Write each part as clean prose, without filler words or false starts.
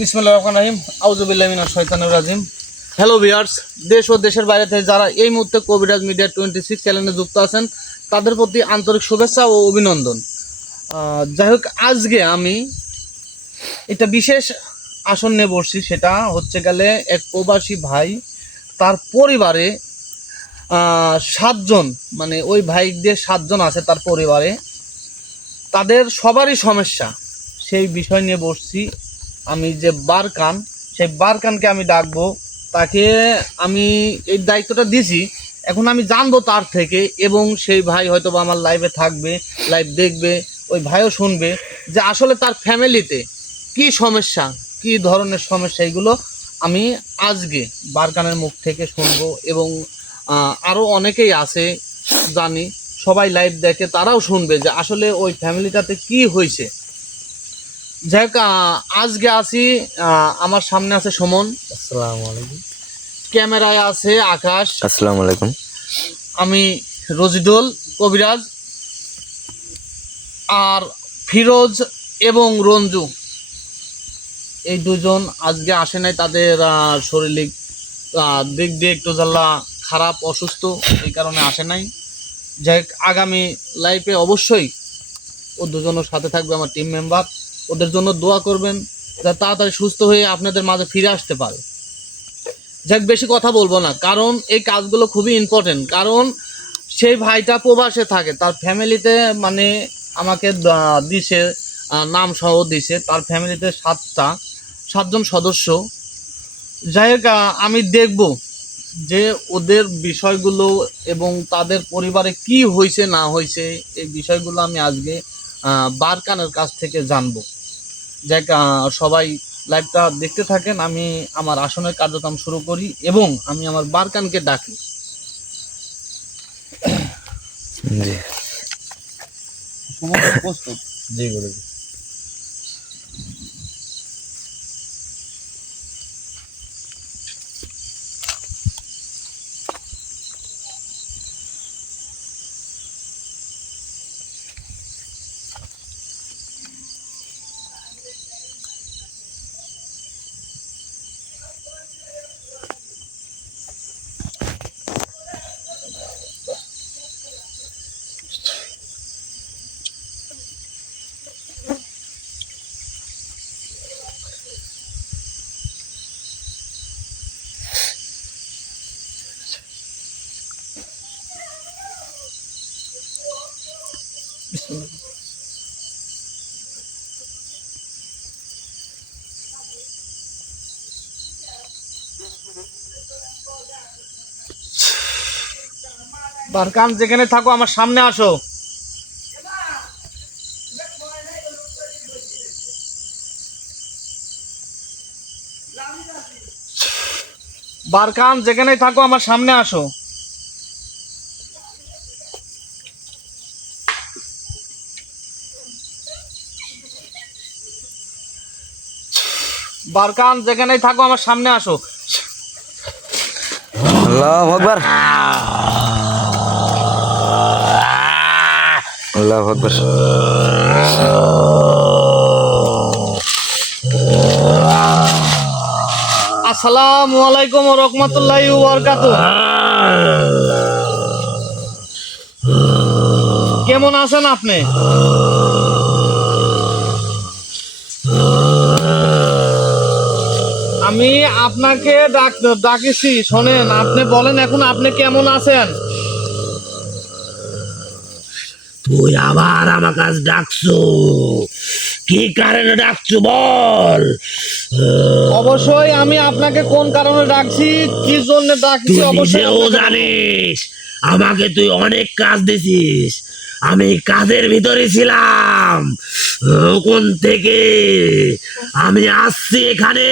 বিসমিল্লাহির রহমানির রহিম। আউযু বিল্লাহি মিনাশ শাইতানির রাজিম। হ্যালো ভিউয়ার্স, দেশ ও দেশের বাইরে থেকে যারা এই মুহূর্তে কবিরাজ মিডিয়া 26 চ্যানেলে যুক্ত আছেন তাদের প্রতি আন্তরিক শুভেচ্ছা ও অভিনন্দন। যাই হোক, আজকে আমি একটা বিশেষ আসন নিয়ে বসছি। সেটা হচ্ছে গেলে এক প্রবাসী ভাই, তার পরিবারে 7 জন, মানে ওই ভাইদের 7 জন আছে তার পরিবারে, তাদের সবারই সমস্যা। সেই বিষয় নিয়ে বসছি। আমি যে বারকান, সেই বারকানকে আমি ডাকবো, তাকে আমি এই দায়িত্বটা দিছি। এখন আমি জানবো তার থেকে, এবং সেই ভাই হয়তো বা আমার লাইভে থাকবে, লাইভ দেখবে, ওই ভাইও শুনবে যে আসলে তার ফ্যামিলিতে কি সমস্যা, কি ধরনের সমস্যা, এগুলো আমি আজকে বারকানের মুখ থেকে শুনবো। এবং আরও অনেকেই আছে জানি, সবাই লাইভ দেখে, তারাও শুনবে যে আসলে ওই ফ্যামিলিটাতে কি হয়েছে। যাই হোক, আজকে আছি, আমার সামনে আছে সুমন, আসসালামু আলাইকুম। ক্যামেরায় আছে আকাশ, আসসালামু আলাইকুম। আমি রজিদুল কবিরাজ, আর ফিরোজ এবং রঞ্জু, এই দুজন আজকে আসে নাই। তাদের শারীরিক দিক দিয়ে একটু জাল্লা খারাপ, অসুস্থ, এই কারণে আসে নাই। যাই হোক, আগামী লাইফে অবশ্যই ও দুজনের সাথে থাকবে আমার টিম মেম্বার। ওদের জন্য দোয়া করবেন যাতে তাড়াতাড়ি সুস্থ হয়ে আপনাদের মাঝে ফিরে আসতে পারে। যাক, বেশি কথা বলবো না, কারণ এই কাজগুলো খুবই ইম্পর্টেন্ট। কারণ সেই ভাইটা প্রবাসে থাকে, তার ফ্যামিলিতে, মানে আমাকে দিছে, নাম সহ দিছে, তার ফ্যামিলিতে 7 জন সদস্য। যাই হোক, আমি দেখব যে ওদের বিষয়গুলো এবং তাদের পরিবারে কি হয়েছে না হয়েছে, এই বিষয়গুলো আমি আজকে বারকানের কাছ থেকে জানবো। যাক, সবাই লাইভটা দেখতে থাকেন। আমি আমার আসনের কার্যক্রম শুরু করি এবং আমি আমার বারকানকে ডাকি। জি সমস্ত প্রস্তুত? জি গুরুজি। বারকান, যেখানে থাকো আমার সামনে আসো। বারকান, যেখানে থাকো আমার সামনে আসো। বারকান, যেখানেই থাকো আমার সামনে আসো। আল্লাহু আকবার। আল্লাহু আকবার। আসসালামু আলাইকুম ওয়া রাহমাতুল্লাহি ওয়া বারাকাতুহু। কেমন আছেন আপনি? আমি আপনাকে ডাকিছি, শোনেন। আপনি বলেন এখন আপনি কেমন আছেন? তুই আবার আমার কাছে ডাকছো, কি কারণে ডাকছো বল? অবশ্যই আমি আপনাকে কোন কারণে ডাকছি, কি জন্য ডাকছি, তুই অবশ্যই নিজেও আপনাকে বলবো। জানিস আমাকে তুই অনেক কাজ দিছিস, আমি কাজের ভিতরে ছিলাম। কোন থেকে আমি আসছি এখানে,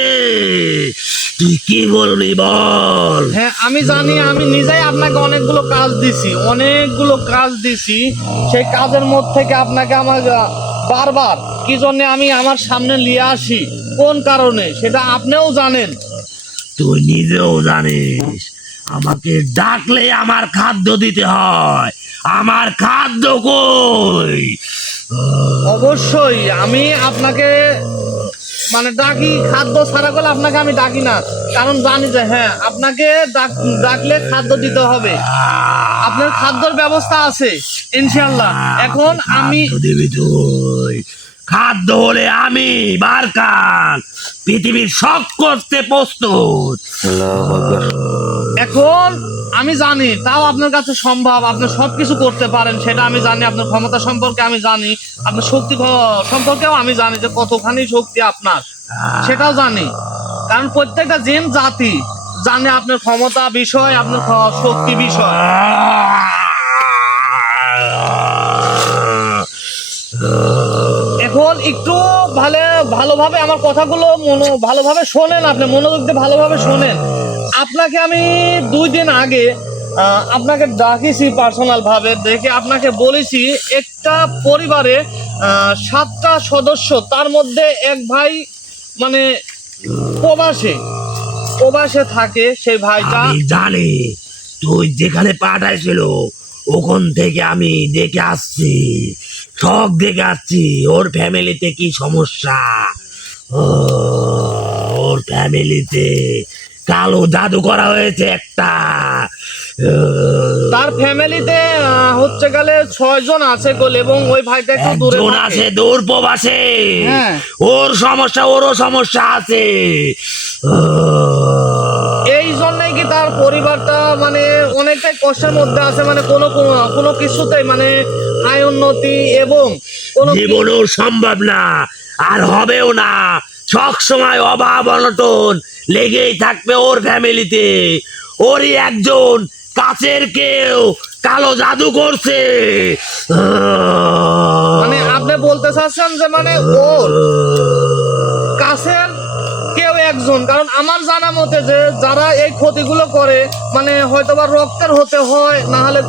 তুই কি বললি বল? হ্যাঁ, আমি জানি। আমি নিজেই আপনাকে অনেকগুলো কাজ দিছি। সেই কাজের মধ্যে থেকে আপনাকে আমার বারবার কি জন্য আমি আমার সামনে নিয়ে আসি, কোন কারণে, সেটা আপনিও জানেন। তুই নিজেও জানিস আমাকে ডাকলে আমার খাদ্য দিতে হয়, আমার খাদ্য কই? অবশ্যই আমি আপনাকে মানে ডাকি খাদ্য ছাড়া করলে আপনাকে আমি ডাকি না, কারণ জানি যে হ্যাঁ আপনাকে ডাকলে খাদ্য দিতে হবে, আপনার খাদ্যর ব্যবস্থা আছে ইনশাল্লাহ। এখন আমি খাদ্য দিবি তুই, খাদ্য হলে আমি বারকান পৃথিবীর সব করতে প্রস্তুত। আল্লাহু আকবার। এখন আমি জানি তাও আপনার কাছে সম্ভব, আপনি সবকিছু করতে পারেন সেটা আমি জানি, আপনার ক্ষমতা সম্পর্কে আমি জানি, আপনার শক্তি সম্পর্কেও আমি জানি যে কতখানি শক্তি আপনার, সেটাও জানি। কারণ প্রত্যেকটা জিন জাতি জানে আপনার ক্ষমতা বিষয়, আপনার শক্তি বিষয়। এখন একটু ভালোভাবে আমার কথাগুলো ভালোভাবে শোনেন, আপনি মনোযোগ দিয়ে ভালোভাবে শোনেন। আপনাকে আমি 2 দিন আগে আপনাকে ডাকিছি পার্সোনাল ভাবে, দেখে আপনাকে বলেছি একটা পরিবারে 7টা সদস্য, তার মধ্যে এক ভাই মানে প্রবাসে থাকে, সেই ভাইটা আমি জানি তুই যেখানে পাঠাইছিল ওখান থেকে আমি দেখে আসছি, সব দেখে আসছি ওর ফ্যামিলিতে কি সমস্যা। ওর ফ্যামিলিতে কালো জাদু করা হয়েছে একটা। তার ফ্যামিলিতে হচ্ছে গেলে 6 জন আছে গোল, এবং ওই ভাইটা একটু দূরে একজন থাকে। আছে দূর প্রবাসে, হ্যাঁ। ওর সমস্যা, ওরও সমস্যা আছে। এই জন্যই কি তার পরিবারটা মানে অনেকটাই কষ্টের মধ্যে আছে, মানে কোনো কিছুতেই মানে আয় উন্নতি এবং কোনো জীবনেও সম্ভব না, আর হবেও না। সব সময় অভাব অনটন লেগেই থাকবে ওর ফ্যামিলিতে। ওরই একজন কাছের কেউ কালো জাদু করছে। মানে আপনি বলতে চাচ্ছেন যে মানে ওর কাছের কেউ একজন, কারণ আমার জানা মতে যে যারা এই ক্ষতিগুলো করে মানে হয়তোবা রক্তের হতে হয়, না হলে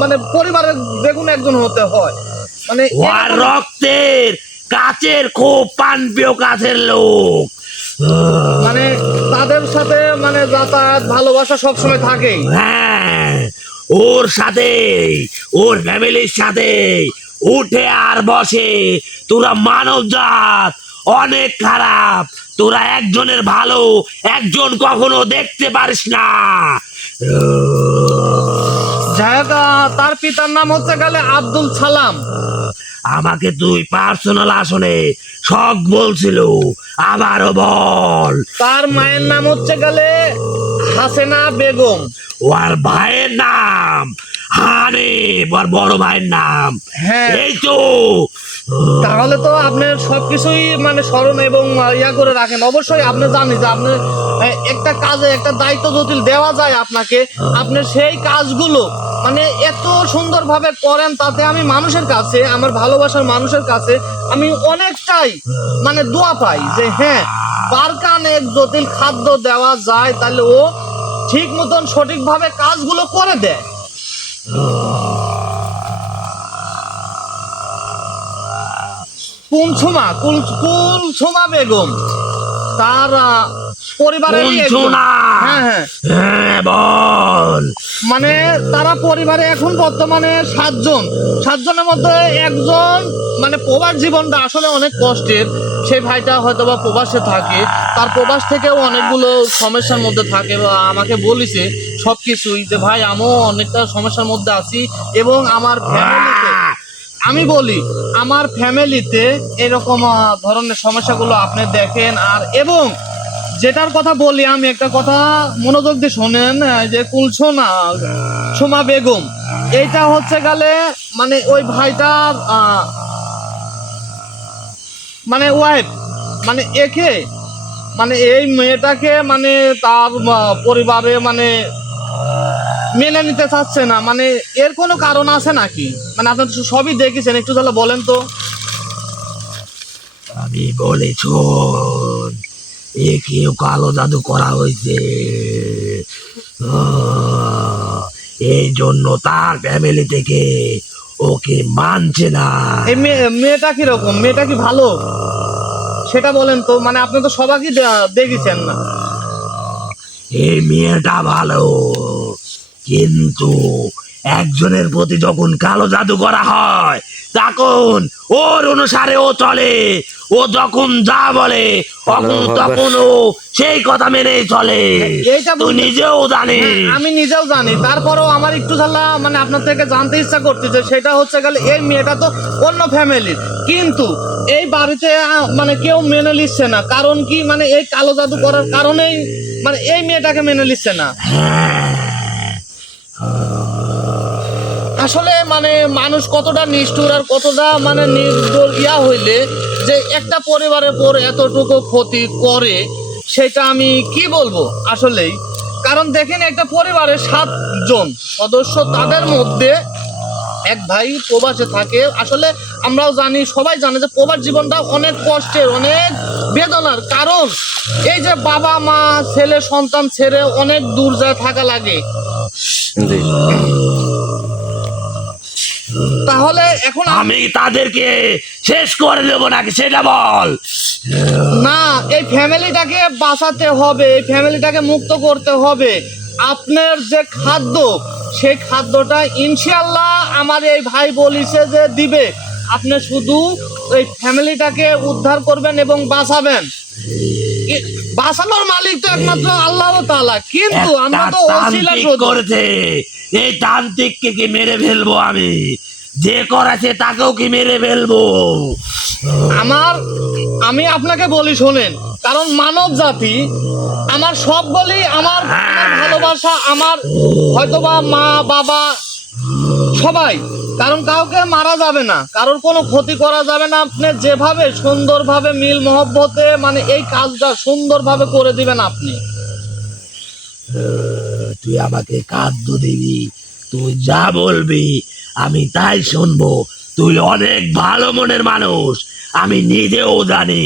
মানে পরিবারের যেকোনো একজন হতে হয়, মানে ওর রক্তের কাছের খুব প্রাণপ্রিয় কাছের লোক। মানে তাদের সাথে মানে যাতায়াত ভালোবাসা সবসময় থাকেই। হ্যাঁ, ওর সাথে ওর ফ্যামিলির সাথে উঠে আর বসে। তোরা মানব জাত অনেক খারাপ, তোরা একজনের ভালো একজন কখনো দেখতে পারিস না। যাই হোক, তার পিতার নাম হচ্ছে গেলে আব্দুল সালাম। আমাকে তুই পার্সোনাল আসনে সব বলছিল, আবারও বল। তার মায়ের নাম হচ্ছে গেলে হাসেনা বেগম। ওর ভাইয়ের নাম হানিফ, ওর বড় ভাইয়ের নাম। হ্যাঁ। এই তো তাহলে তো আপনি সবকিছুই মানে স্মরণ এবং ইয়া করে রাখেন। অবশ্যই আপনি জানেন যে আপনি একটা কাজে একটা দায়িত্ব যদি দেওয়া যায় আপনাকে, আপনি সেই কাজগুলো মানে এত সুন্দরভাবে করেন, তাতে আমি মানুষের কাছে, আমার ভালোবাসার মানুষের কাছে আমি অনেকটাই মানে দোয়া পাই যে হ্যাঁ বারকানে জটিল খাদ্য দেওয়া যায়, তাহলে ও ঠিক মতন সঠিকভাবে কাজগুলো করে দেয়। কুলছুমা বেগম তার পরিবারের কুলছুমা। হ্যাঁ হ্যাঁ, হ্যাঁ বল। মানে তারা পরিবারে এখন বর্তমানে 7 জন। 7 জনের মধ্যে একজন মানে প্রবাস জীবনটা আসলে অনেক কষ্টের। সেই ভাইটা হয়তো বা প্রবাসে থাকে, তার প্রবাস থেকেও অনেকগুলো সমস্যার মধ্যে থাকে, বা আমাকে বলেছে সবকিছুই যে ভাই আমিও অনেকটা সমস্যার মধ্যে আছি, এবং আমার ফ্যামিলিতে আমি বলি আমার ফ্যামিলিতে এরকম ধরনের সমস্যাগুলো আপনি দেখেন। আর এবং যেটার কথা বলি আমি, একটা কথা মনোযোগ দিয়ে শোনেন, যে কুলছুমা বেগম এইটা হচ্ছে গেলে মানে ওই ভাইটার মানে ওয়াইফ, মানে একে মানে এই মেয়েটাকে মানে তার পরিবারে মানে মেনে নিতে চাচ্ছে না। মানে এর কোনো কারণ আছে নাকি? মানে আপনি তো সবই দেখেছেন, একটু তাহলে বলেন তো। আমি বলেছ একেও কালো জাদু করা হয়েছে, এই জন্য তার ফ্যামিলি থেকে ওকে মানছে না। এই মেয়েটা কিরকম? মেয়েটা কি ভালো সেটা বলেন তো। মানে আপনি তো সবাইকে দেখেছেন না। এই মেয়েটা ভালো, কিন্তু একজনের প্রতি যখন কালো জাদু করা হয় তখন ওর অনুসারে ও চলে, ও যখন যা বলে তখন ও সেই কথা মেনে চলে। এইটা তুই নিজেও জানিস। হ্যাঁ, আমি নিজেও জানি, তারপরেও আমার একটু ঝালা মানে আপনার থেকে জানতে ইচ্ছা করতেছে। সেটা হচ্ছে গেলে এই মেয়েটা তো অন্য ফ্যামিলির, কিন্তু এই বাড়িতে মানে কেউ মেনে নিচ্ছে না। কারণ কি, মানে এই কালো জাদু করার কারণেই মানে এই মেয়েটাকে মেনে নিচ্ছে না। আসলে মানে মানুষ কতটা নিষ্ঠুর আর কতটা মানে নির্দল হইলে যে একটা পরিবারের পর এতটুকু ক্ষতি করে, সেটা আমি কি বলবো আসলেই। কারণ দেখেন, একটা পরিবারের 7 জন সদস্য, তাদের মধ্যে এক ভাই প্রবাসে থাকে। আসলে আমরাও জানি, সবাই জানে যে প্রবাস জীবনটা অনেক কষ্টের, অনেক বেদনার। কারণ এই যে বাবা মা ছেলে সন্তান ছেড়ে অনেক দূর যায় থাকা লাগে। জি। তাহলে এখন আমি তাদেরকে শেষ করে দেবো নাকি সেটা বল। না, এই ফ্যামিলিটাকে বাঁচাতে হবে, এই ফ্যামিলিটাকে মুক্ত করতে হবে। আপনার যে খাদ্য, সেই খাদ্যটা ইনশাআল্লাহ আমার এই ভাই বলিছে যে দিবে। আপনি শুধু এই ফ্যামিলিটাকে উদ্ধার করবেন এবং বাঁচাবেন। বাঁচানোর মালিক তো একমাত্র আল্লাহ তাআলা, কিন্তু আমরা তো ওসিলা শুধু। করেছে এই তান্ত্রিককে কি মেরে ফেলবো আমি? যে করেছে তাকেও কি মেরে ফেলবো? আমি আপনাকে বলি শোনেন, কারণ মানব জাতি আমার সব বলি, আমার ভালোবাসা, আমার হয়তোবা মা বাবা সবাই, কারণ কাউকে মারা যাবে না, কারোর কোনো ক্ষতি করা যাবে না। আপনি যেভাবে সুন্দরভাবে মিল মহব্বতে মানে এই কাজটা সুন্দরভাবে করে দিবেন আপনি। তুই আমাকে খাদ্য দিবি, তুই যা বলবি আমি তাই শুনবো। তুই অনেক ভালো মনের মানুষ, আমি নিজেও জানি।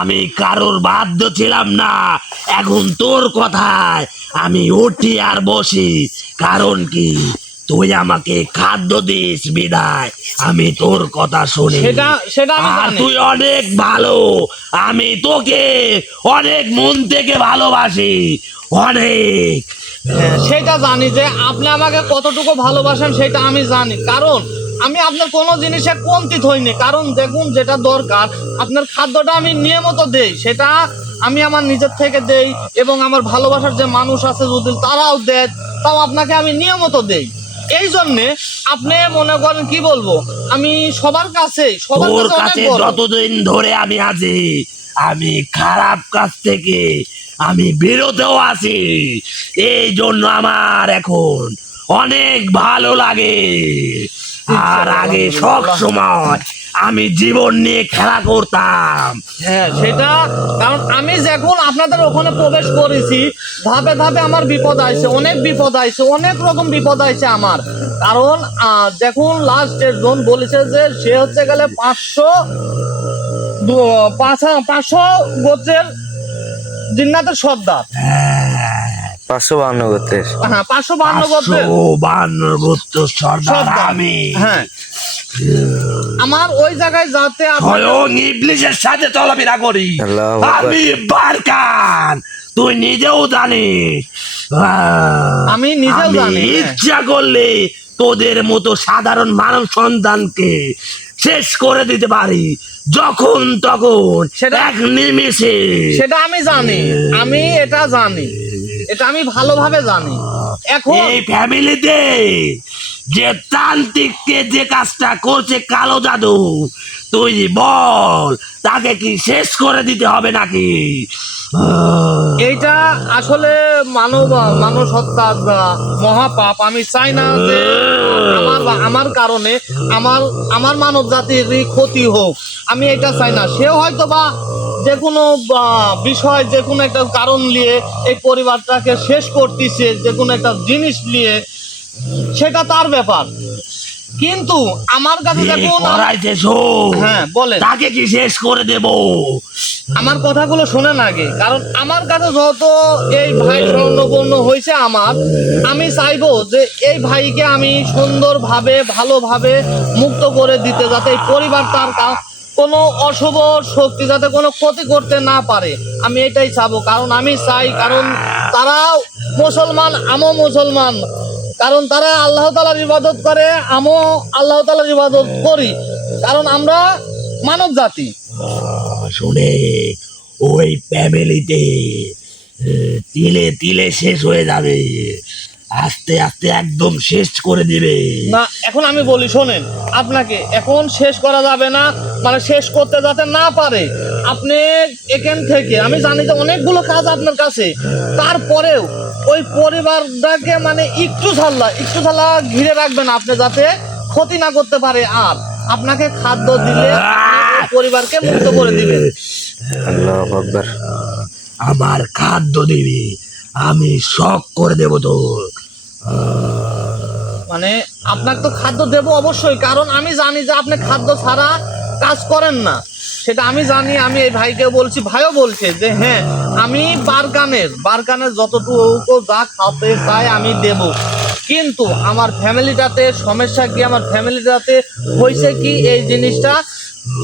আমি কারোর বাধ্য ছিলাম না, এখন তোর কথায় আমি উঠি আর বসি। কারণ কি, তুই আমাকে খাদ্য দিস বিদায় আমি তোর কথা শুনি। সেটা আমি আর জানি। তুই অনেক ভালো, আমি তোকে অনেক মন থেকে ভালোবাসি, অনেক। সেটা জানি যে আপনি আমাকে কতটুকু ভালোবাসেন, সেটা আমি জানি। কারণ আমি আপনার কোনো জিনিসে কমতি হইনি। কারণ দেখুন, যেটা দরকার আপনার খাদ্যটা আমি নিয়মিত দেই, সেটা আমি আমার নিজের থেকে দেই, এবং আমার ভালোবাসার যে মানুষ আছে যদি তারাও দেয়, তাও আপনাকে আমি নিয়মিত দেই। এই জন্যে আপনি মনে করেন কি বলবো, আমি সবার কাছে তোর কাছে যতদিন ধরে আমি আছি, আমি খারাপ কাজ থেকে আমি বিরতেও আছি। এই জন্য আমার এখন অনেক ভালো লাগে। আর আগে সব সময় আমি জীবন নিয়ে খেলা করতাম। হ্যাঁ, সেটা কারণ আমি যখন আপনাদের ওখানে প্রবেশ করেছি, ধাপে ধাপে আমার বিপদ আইছে, অনেক বিপদ আইছে, অনেক রকম বিপদ আইছে আমার। কারণ দেখুন, লাস্টের জন বলেছে যে সে হচ্ছে গেলে 500 গোত্রের জিন্নাতের সর্দার। 552 গোত্রের। হ্যাঁ, 552 গোত্রের 552 গোত্র সর্দার আমি। হ্যাঁ, আমার ওই জায়গায় যাতে স্বয়ং ইবলিসের সাথে চলাফেরা করি। আল্লাহু আকবার। আমি বারকান, তুই নিজেও জানিস। আমি নিজেও জানি, হ্যাঁ। ইচ্ছা করলে তোদের মতো সাধারণ মানব সন্তানকে শেষ করে দিতে পারি যখন তখন, এক নিমেষে। সেটা আমি জানি, আমি এটা জানি, এটা আমি ভালোভাবে জানি। এখন এই ফ্যামিলিতে যে তান্ত্রিককে যে কাজটা করছে কালো জাদু, তুই বল তাকে কি শেষ করে দিতে হবে নাকি? এইটা আসলে মানুষ হত্যা মহাপাপ। আমি চাই না যে আমার কারণে আমার মানব জাতির ক্ষতি হোক, আমি এটা চাই না। সেও হয়তো বা যে কোনো বিষয়, যে কোনো একটা কারণ নিয়ে এই পরিবারটাকে শেষ করতেছে, যে কোনো একটা জিনিস নিয়ে, সেটা তার ব্যাপার। কিন্তু আমার কাছে দেখুন, হ্যাঁ বলেন, তাকে কি শেষ করে দেব? আমার কথাগুলো শোনেন আগে। কারণ আমার কাছে যত এই ভাই স্বর্ণপূর্ণ হয়েছে আমি চাইবো যে এই ভাইকে আমি সুন্দরভাবে ভালোভাবে মুক্ত করে দিতে, যাতে এই পরিবার তার কোনো অশুভ শক্তি যাতে কোনো ক্ষতি করতে না পারে, আমি এটাই চাবো। কারণ আমি চাই, কারণ তারা মুসলমান, আমিও মুসলমান, কারণ তারা আল্লাহ তাআলার ইবাদত করে, আমিও আল্লাহ তাআলার ইবাদত করি, কারণ আমরা মানব জাতি। শুনে ওই ফ্যামিলিতে তিলে তিলে শেষ হয়ে যাবে, আস্তে আস্তে একদম শেষ করে দিবে। না, এখন আমি বলি শোনেন, আপনাকে এখন শেষ করা যাবে না, মানে শেষ করতে যাতে না পারে আপনি এখান থেকে, আমি জানি যে অনেকগুলো কাজ আপনার কাছে, তারপরেও ওই পরিবারটাকে মানে একটু ঝাল্লা ঘিরে রাখবেন আপনি, যাতে ক্ষতি না করতে পারে। আর আপনাকে খাদ্য দিলে আপনি ওই পরিবারকে মুক্ত করে দিবেন। আল্লাহু আকবার। আমার খাদ্য দিবি, আমি শখ করে দেব তোর। মানে আপনাকে তো খাদ্য দেব অবশ্যই, কারণ আমি জানি যে আপনি খাদ্য ছাড়া কাজ করেন না, সেটা আমি জানি। আমি এই ভাইকে বলছি, ভাইও বলছে যে হ্যাঁ আমি বারকানের যতটুকু যা খাতে চাই আমি দেব, কিন্তু আমার ফ্যামিলিটাতে সমস্যা কি, আমার ফ্যামিলিটাতে হয়েছে কি এই জিনিসটা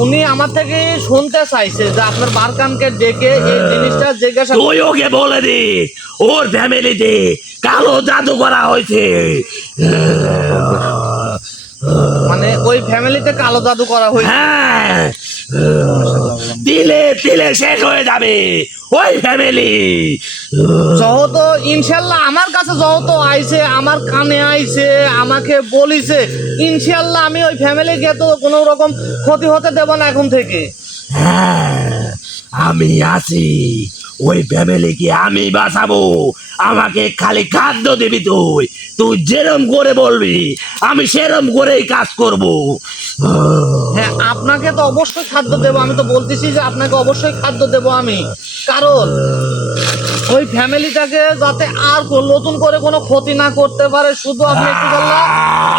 উনি আমার থেকে শুনতে চাইছে, যে আপনার বারকানকে ডেকে এই জিনিসটা জিজ্ঞাসা। তুই ওকে বলে দিস ওর ফ্যামিলিতে কালো জাদু করা হয়েছে। মানে ওই ফ্যামিলিতে কালো জাদু করা হয়েছে। হ্যাঁ, তিলে তিলে শেষ হয়ে যাবে ওই ফ্যামিলি। যত ইনশাল্লাহ আমার কাছে যত আইছে, আমার কানে আইছে, আমাকে বলিছে, ইনশাল্লাহ আমি ওই ফ্যামিলিকে তো কোনো রকম ক্ষতি হতে দেব না এখন থেকে। হ্যাঁ, আমি আছি, ওই ফ্যামিলিকে আমি বাঁচাবো। আমাকে খালি খাদ্য দিবি, তুই তুই যেরম করে বলবি আমি সেরম করেই কাজ করব। হ্যাঁ, আপনাকে তো অবশ্যই খাদ্য দেবো, আমি তো বলতেছি যে আপনাকে অবশ্যই খাদ্য দেবো আমি, কারণ ওই ফ্যামিলিটাকে যাতে আর নতুন করে কোনো ক্ষতি না করতে পারে। শুধু আপনি একটু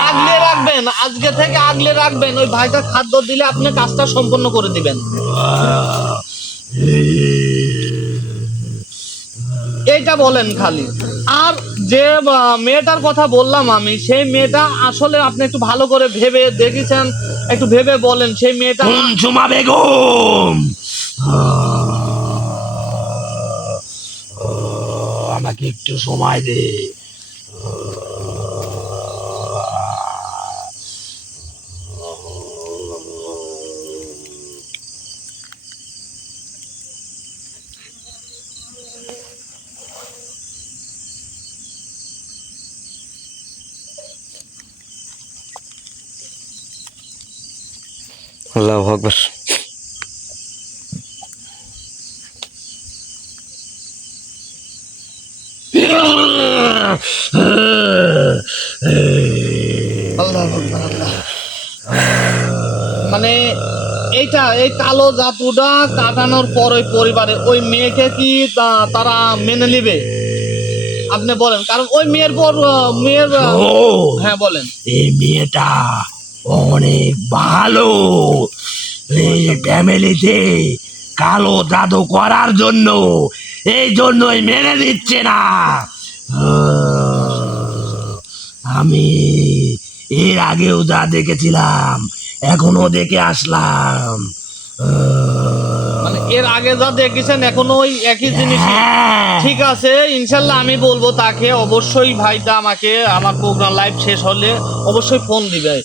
আগলে রাখবেন, আজকে থেকে আগলে রাখবেন, ওই ভাইটা খাদ্য দিলে আপনি কাজটা সম্পন্ন করে দিবেন। এইটা বলেন খালি। আর যে মেয়েটার কথা বললাম আমি, সেই মেয়েটা আসলে আপনি একটু ভালো করে ভেবে দেখেছেন, একটু ভেবে বলেন সেই মেয়েটা। ঝুমা বেগম, আমাকে একটু সময় দে। আল্লাহু আকবার। আল্লাহু আকবার, আল্লাহ। মানে এইটা এই কালো জাদুটা কাটানোর পর ওই পরিবারে ওই মেয়েকে কি তারা মেনে নিবে আপনি বলেন? কারণ ওই মেয়ের পর মেয়ের হ্যাঁ বলেন। এই মেয়েটা অনেক ভালো, এই ফ্যামিলিতে কালো জাদু করার জন্য, এই জন্যই মেনে নিচ্ছে না। আমি এর আগেও যা দেখেছিলাম এখনো দেখে আসলাম। মানে এর আগে যা দেখেছেন এখনো ওই একই জিনিস। হ্যাঁ। ঠিক আছে, ইনশাল্লাহ আমি বলবো তাকে, অবশ্যই ভাইটা আমাকে আমার প্রোগ্রাম লাইভ শেষ হলে অবশ্যই ফোন দিবে,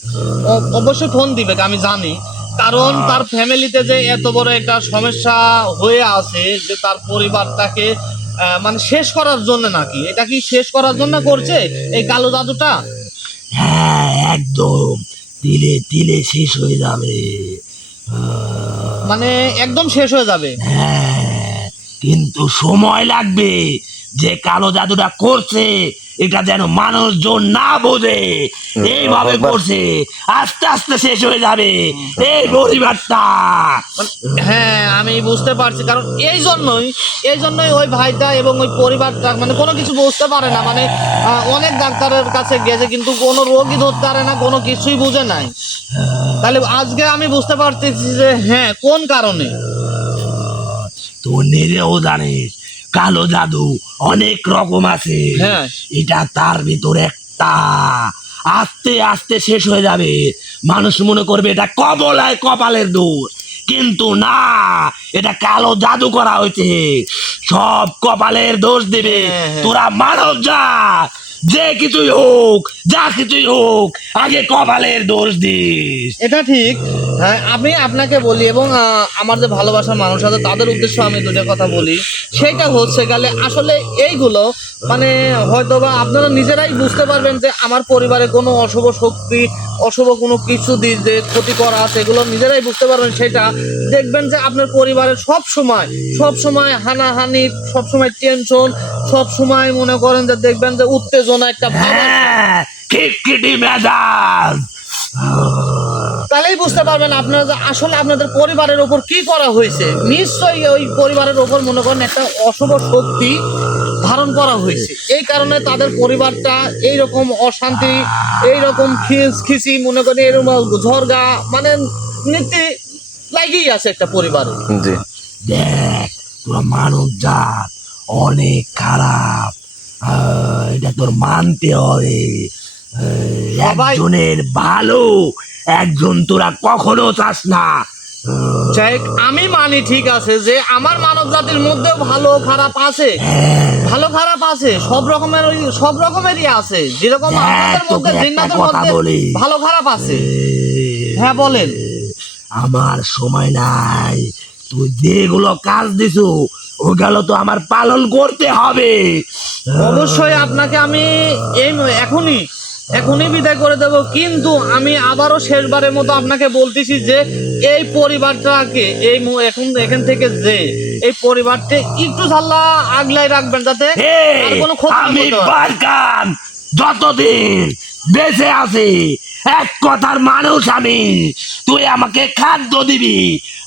অবশ্যই ফোন দিবে, আমি জানি। কারণ তার ফ্যামিলিতে যে এত বড় একটা সমস্যা হয়ে আছে, যে তার পরিবারটাকে মানে শেষ করার জন্য নাকি, এটা কি শেষ করার জন্য করছে এই কালো জাদুটা? হ্যাঁ, একদম তিলে তিলে শেষ হয়ে যাবে। মানে একদম শেষ হয়ে যাবে। হ্যাঁ, কিন্তু সময় লাগবে। যে কালো জাদুটা করছে এটা যেন মানুষজন না বোঝে, এইভাবে করছে, আস্তে আস্তে শেষ হয়ে যাবে এই পরিবারটা। হ্যাঁ, আমি বুঝতে পারছি। কারণ এই জন্যই ওই ভাইটা এবং ওই পরিবারটা মানে কোনো কিছু বুঝতে পারে না। মানে অনেক ডাক্তারের কাছে গেছে কিন্তু কোনো রোগই ধরতে পারে না, কোনো কিছুই বুঝে নাই। তাহলে আজকে আমি বুঝতে পারতেছি যে হ্যাঁ কোন কারণে। তো নিজেও জানিস কালো জাদু অনেক রকম আছে। হ্যাঁ, এটা তার ভিতর একটা, আস্তে আস্তে শেষ হয়ে যাবে। মানুষ মনে করবে এটা কপালের দোষ, কিন্তু না, এটা কালো জাদু করা হয়েছে। সব কপালের দোষ দেবে। তোরা মানব জাত, যে কিছুই হোক, যা কিছুই হোক, আগে কপালের দোষ দিস। এটা ঠিক। হ্যাঁ, আমি আপনাকে বলি এবং আমার যে ভালোবাসার মানুষ আছে তাদের উদ্দেশ্যে আমি দুটো কথা বলি। সেটা হচ্ছে গেলে আসলে এইগুলো মানে হয়তোবা আপনারা নিজেরাই বুঝতে পারবেন যে আমার পরিবারে কোনো অশুভ শক্তি, অশুভ কোনো কিছু দিয়ে যে ক্ষতি করা আছে, এগুলো নিজেরাই বুঝতে পারবেন। সেটা দেখবেন যে আপনার পরিবারের সব সময় হানাহানি, সব সময় টেনশন, সব সময় মনে করেন যে দেখবেন যে উত্তেজনা একটা ভাব আছে। হ্যাঁ, খিটখিটি মেজাজ। তাহলেই বুঝতে পারবেন আপনারা যে আসলে আপনাদের পরিবারের ওপর কি করা হয়েছে। নিশ্চয়ই ওই পরিবারের ওপর মনে করেন একটা অশুভ শক্তি ধারণ করা হয়েছে, এই কারণে তাদের পরিবারটা এইরকম অশান্তি, এইরকম খিচি মনে করেন এরকম ঝরগা মানে নীতি লাগিয়েই আছে একটা পরিবারে। জি। দেখ, তোরা মানব জাত অনেক খারাপ, এটা তোর মানতে হবে। সবাই- একজনের ভালো একজন তোরা কখনো চাস না। যাই হোক, আমি মানি ঠিক আছে যে আমার মানব জাতির মধ্যেও ভালো খারাপ আছে, ভালো খারাপ আছে, সব রকমেরই আছে। যেরকম দেখ, আমাদের মধ্যে তোকে একটা জিন্নাতের কথা মধ্যে বলি। ভালো খারাপ আছে। হ্যাঁ বলেন। আমার সময় নাই, তুই যেগুলো কাজ দিছু ওগুলো তো আমার পালন করতে হবে। অবশ্যই আপনাকে আমি এই এখনই বিদায় করে দেব, কিন্তু আমি আবারও শেষবারের মতো আপনাকে বলতেছি যে এই পরিবারটাকে এখান থেকে যে এই পরিবারটা একটু ঝাল্লা আগলাই রাখবেন যাতে আর কোনো ক্ষতি না আমি হতে হয়। বারকান যতদিন বেঁচে আছি এক কথার মানুষ আমি। তুই আমাকে খাদ্য দিবি,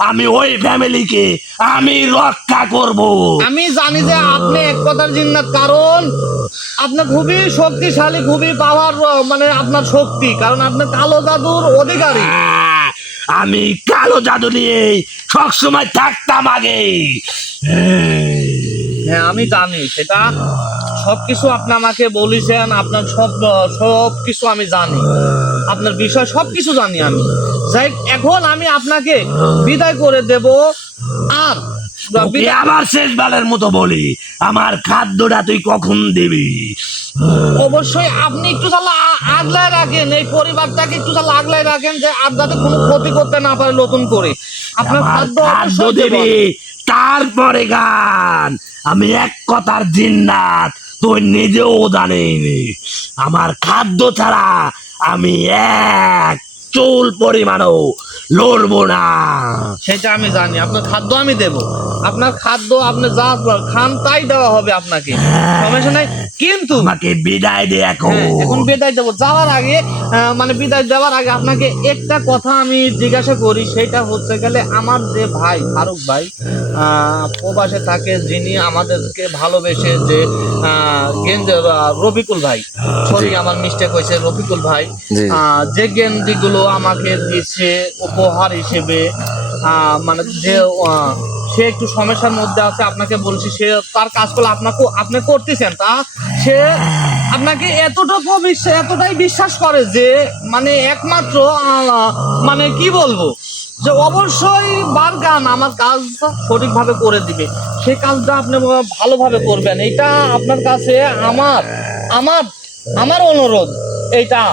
আমি ওই ফ্যামিলিকে আমি রক্ষা করব। আমি জানি যে আপনি এক কথার জিন্নাত, কারণ আপনার খুবই শক্তিশালী, খুবই পাওয়ার মানে আপনার শক্তি, কারণ আপনি কালো জাদুর অধিকারী। আমি কালো জাদু নিয়ে সবসময় থাকতাম আগে। হ্যাঁ আমি জানি সেটা, সবকিছু আপনি আমাকে বলেছেন, আপনার সব কিছু আমি জানি, আপনার বিষয় সবকিছু জানি আমি। যাই হোক, এখন আমি আপনাকে বিদায় করে দেব। আর তোকে আবার শেষবারের মতো বলি, আমার খাদ্যটা তুই কখন দিবি? অবশ্যই আপনি একটু তাহলে আগলায় রাখেন, এই পরিবারটাকে একটু তাহলে আগলায় রাখেন যে আর যাতে কোনো ক্ষতি করতে না পারে নতুন করে। আপনার আমার খাদ্য খাদ্য অবশ্যই দেব দিবি, আমি। তারপরে গান। আমি এক কথার জিন্নাত, তুই নিজেও জানিনি। আমার খাদ্য ছাড়া আমি এক চুল পরিমাণও লড়বো না। সেটা আমি জানি, আপনার খাদ্য আমি দেব, আপনার খাদ্য আপনি যা খান তাই দেওয়া হবে আপনাকে, সমস্যা নাই। কিন্তু আমাকে বিদায় দে এখন। হ্যাঁ, এখন বিদায় দেবো। যাওয়ার আগে মানে বিদায় দেওয়ার আগে আপনাকে একটা কথা আমি জিজ্ঞাসা করি, সেটা হচ্ছে গেলে আমার যে ভাই ফারুক ভাই প্রবাসে থাকে, যিনি আমাদেরকে ভালোবেসে যে রফিকুল ভাই, সরি আমার মিস্টেক হয়েছে, রফিকুল ভাই জি। যে গেঞ্জিগুলো আমাকে দিচ্ছে উপহার হিসেবে, মানে যে সে একটু সমস্যার মধ্যে আছে, আপনাকে বলছি সে তার কাজগুলো আপনি করতেছেন, তা সে আপনাকে এতটাই বিশ্বাস করে যে মানে একমাত্র মানে কি বলবো যে অবশ্যই বারগান আমার কাজ সঠিকভাবে করে দিবে। সেই কাজটা আপনি ভালোভাবে করবেন, এটা আপনার কাছে আমার আমার আমার অনুরোধ এইটা,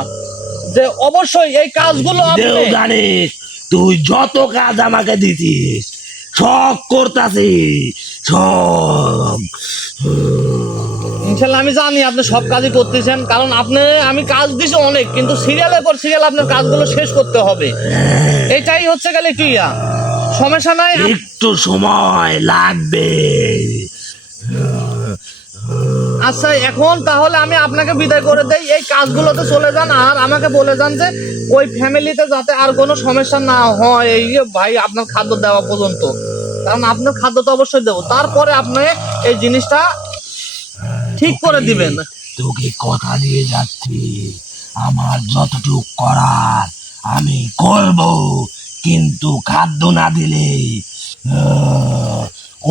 যে অবশ্যই এই কাজগুলো আপনি নিজেও জানিস তুই যত কাজ আমাকে দিছিস সব করতাছি সব। ইনশাল্লাহ আমি জানি আপনি সব কাজই করতেছেন, কারণ আমি কাজ দিছি অনেক, কিন্তু সিরিয়ালের পর সিরিয়াল আপনার কাজগুলো শেষ করতে হবে। এটাই হচ্ছে গেলে কি সমস্যা নাই। একটু সময় লাগবে। আচ্ছা, এখন তাহলে আমি আপনাকে বিদায় করে দেই, এই কাজগুলোতে চলে যান, আর আমাকে বলে যান যে ওই ফ্যামিলিতে যাতে আর কোনো সমস্যা না হয় এই ভাই আপনার খাদ্য দেওয়া পর্যন্ত, কারণ আপনার খাদ্য তো অবশ্যই দেবো, তারপরে আপনি এই জিনিসটা ঠিক করে দিবেন। তোকে কথা দিয়ে যাচ্ছি, আমার যতটুকু করার আমি করব, কিন্তু খাদ্য না দিলে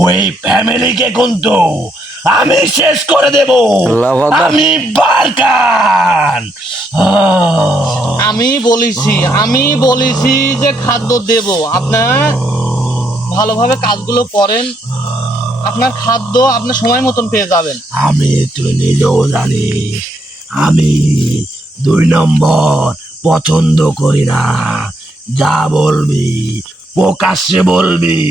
ওই ফ্যামিলিকে কিন্তু আমি শেষ করে দেব। আল্লাহু আকবার। আমি বারকান। আমি বলেছি যে খাদ্য দেব, আপনার ভালোভাবে কাজগুলো করেন, আপনার খাদ্য আপনার সময় মতন পেয়ে যাবেন। আমি তুই নিজেও জানিস আমি 2 নম্বর পছন্দ করি না। যা বলবি প্রকাশ্যে বলবি।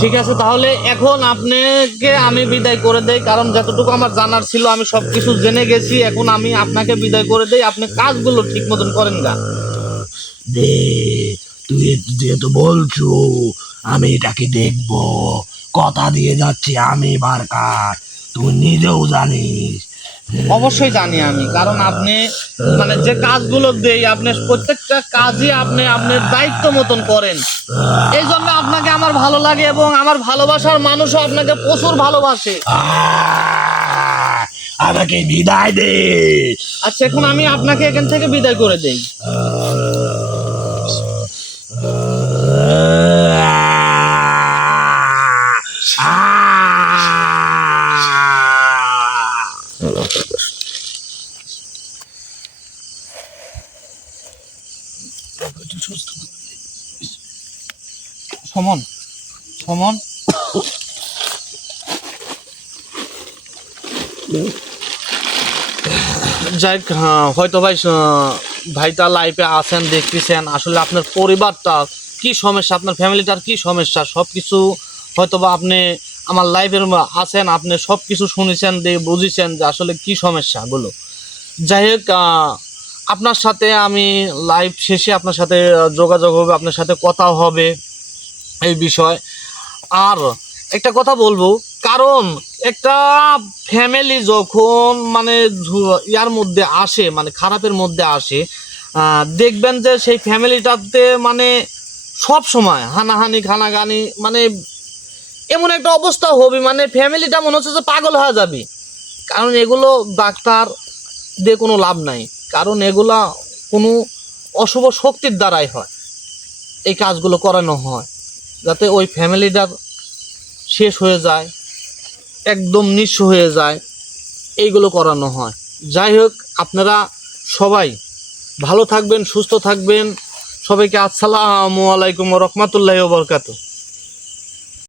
ঠিক আছে, তাহলে এখন আপনাকে আমি বিদায় করে দেই, কারণ যতটুকু আমার জানার ছিল আমি সবকিছু জেনে গেছি। এখন আমি আপনাকে বিদায় করে দেই, আপনি কাজগুলো ঠিক মতন করেন গা। দে, তুই যেহেতু বলছো আমি এটাকে দেখবো, কথা দিয়ে যাচ্ছি আমি বারকার, তুই নিজেও জানিস। অবশ্যই জানি আমি, কারণ আপনি মানে যে কাজগুলো দেই আপনি প্রত্যেকটা কাজই আপনি আপনার দায়িত্ব মতন করেন। এই জন্য আপনাকে আমার ভালো লাগে এবং আমার ভালোবাসার মানুষও আপনাকে প্রচুর ভালোবাসে। আমাকে বিদায় দে। আচ্ছা, এখন আমি আপনাকে এখান থেকে বিদায় করে দেই। সমন, সমন, যাই হোক, হয়তো ভাইটা লাইফে আছেন, দেখতেছেন আসলে আপনার পরিবারটা কি সমস্যা, আপনার ফ্যামিলিটার কি সমস্যা, সব কিছু হয়তো বা আপনি আমার লাইফের আছেন, আপনি সব কিছু শুনেছেন, বুঝেছেন যে আসলে কি সমস্যাগুলো। যাই হোক, আপনার সাথে আমি লাইভ শেষে আপনার সাথে যোগাযোগ হবে, আপনার সাথে কথা হবে এই বিষয়। আর একটা কথা বলবো, কারণ একটা ফ্যামিলি যখন মানে ইয়ার মধ্যে আসে, মানে খারাপের মধ্যে আসে, দেখবেন যে সেই ফ্যামিলিটাতে মানে সব সময় হানাহানি খানাগানি, মানে এমন একটা অবস্থা হবে, মানে ফ্যামিলিটা মনে হচ্ছে যে পাগল হয়ে যাবে। কারণ এগুলো ডাক্তার দিয়ে কোনো লাভ নাই, কারণ এগুলা কোনো অশুভ শক্তির দ্বারাই হয়, এই কাজগুলো করানো হয় যাতে ওই ফ্যামিলিটা শেষ হয়ে যায়, একদম নিঃস্ব হয়ে যায়, এইগুলো করানো হয়। যাই হোক, আপনারা সবাই ভালো থাকবেন, সুস্থ থাকবেন। সবাইকে আসসালামু আলাইকুম ওয়া রাহমাতুল্লাহি ওয়া বারাকাতুহু।